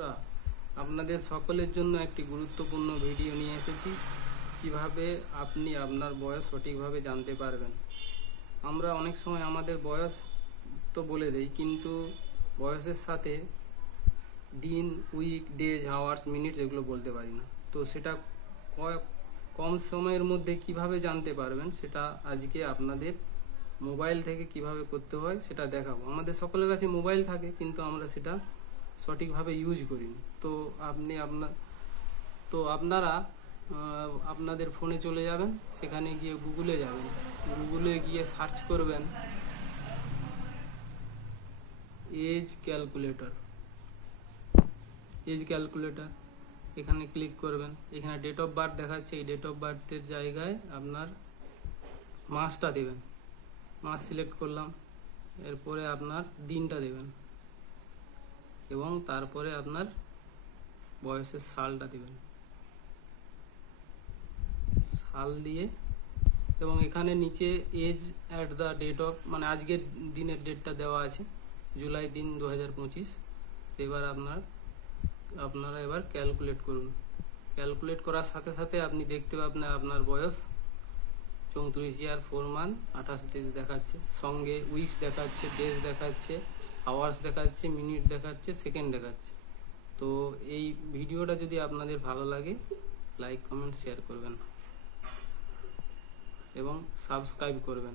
বন্ধুরা, আপনাদের সকলের জন্য একটি গুরুত্বপূর্ণ ভিডিও নিয়ে এসেছি। কিভাবে আপনি আপনার বয়স সঠিকভাবে জানতে পারবেন। আমরা অনেক সময় আমাদের বয়স তো বলে দেই, কিন্তু বয়সের সাথে দিন, উইক, ডেজ, আওয়ার্স, মিনিটস এগুলো বলতে পারি না। তো সেটা কম সময়ের মধ্যে কিভাবে জানতে পারবেন, সেটা আজকে আপনাদের মোবাইল থেকে কিভাবে করতে হয় সেটা দেখাবো। আমাদের সকলের কাছে মোবাইল থাকে, কিন্তু আমরা সেটা সঠিকভাবে ইউজ করি না। তো আপনারা আপনাদের ফোনে চলে যাবেন, সেখানে গিয়ে গুগলে যাবেন, গুগলে গিয়ে সার্চ করবেন এজ ক্যালকুলেটর। এখানে ক্লিক করবেন। এখানে ডেট অফ বার্থ দেখাচ্ছে, এই ডেট অফ বার্থের জায়গায় আপনার মাসটা দেবেন। মাস সিলেক্ট করলাম, এরপরে আপনার দিনটা দেবেন এবং তারপরে আপনার বয়সের সালটা দেবেন। সাল দিয়ে এবং এখানে নিচে as at the date of, মানে আজকের দিনের ডেটটা দেওয়া আছে, জুলাই 2025। এবার আপনারা এবার ক্যালকুলেট করুন। ক্যালকুলেট করার সাথে সাথে আপনি দেখতে পাবেন আপনার বয়স 34 ইয়ার 4 মান্থ 28 ডেজ দেখাচ্ছে। সঙ্গে উইকস দেখাচ্ছে, ডেজ দেখাচ্ছে, আওয়ার্স দেখাচ্ছে, মিনিট দেখাচ্ছে, সেকেন্ড দেখাচ্ছে। তো এই ভিডিওটা যদি আপনাদের ভালো লাগে, লাইক, কমেন্ট, শেয়ার করবেন এবং সাবস্ক্রাইব করবেন।